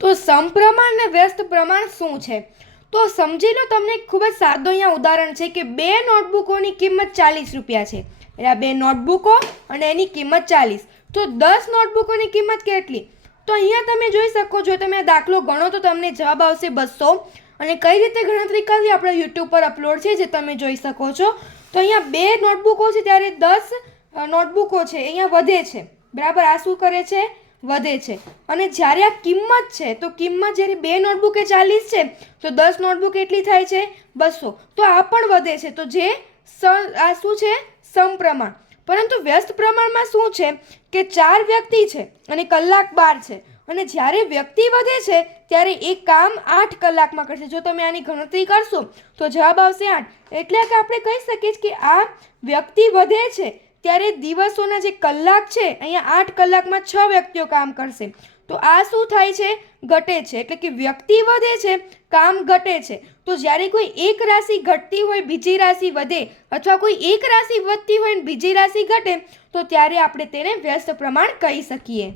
તો સમપ્રમાણ ને વ્યસ્ત પ્રમાણ શું છે? તો સમજી લો, તમને ખૂબ જ સાદું અહીંયા ઉદાહરણ છે કે 2 નોટબુકોની કિંમત 40 રૂપિયા છે. એટલે આ 2 નોટબુકો અને એની કિંમત 40. તો 10 નોટબુકોની કિંમત કેટલી? તો અહીંયા તમે જોઈ શકો છો, તમે આ દાખલો ગણો તો તમને જવાબ આવશે 200. અને કઈ રીતે ગણતરી કરવી આપણે યુટ્યુબ પર અપલોડ છે, જે તમે જોઈ શકો છો. તો અહીંયા 2 નોટબુકો છે ત્યારે 10 નોટબુકો છે અહીંયા વધે છે, બરાબર. આ શું કરે છે? વધે છે. અને જ્યારે આ કિંમત છે, તો કિંમત જ્યારે 2 નોટબુક એ 40 છે તો 10 નોટબુક એટલી થાય છે 200. તો આ પણ વધે છે. તો જે આ શું છે? સમપ્રમાણ. પરંતુ વ્યસ્ત પ્રમાણમાં શું છે કે 4 વ્યક્તિ છે અને કલાક 12 છે. અને જ્યારે વ્યક્તિ વધે છે ત્યારે એ કામ 8 કલાકમાં કરશે. જો તમે આની ગણતરી કરશો તો જવાબ આવશે 8. એટલે કે આપણે કહી શકીએ કે આ વ્યક્તિ વધે છે ત્યારે દિવસોના જે કલાક છે, અહીંયા 8 કલાકમાં 6 વ્યક્તિઓ કામ કરશે. તો આ શું થાય છે? ઘટે છે. એટલે કે વ્યક્તિ વધે છે, કામ ઘટે છે. તો જ્યારે કોઈ એક રાશિ ઘટતી હોય, બીજી રાશિ વધે, અથવા કોઈ એક રાશિ વધતી હોય અને બીજી રાશિ ઘટે, તો ત્યારે આપણે તેને વ્યસ્ત પ્રમાણ કહી શકીએ.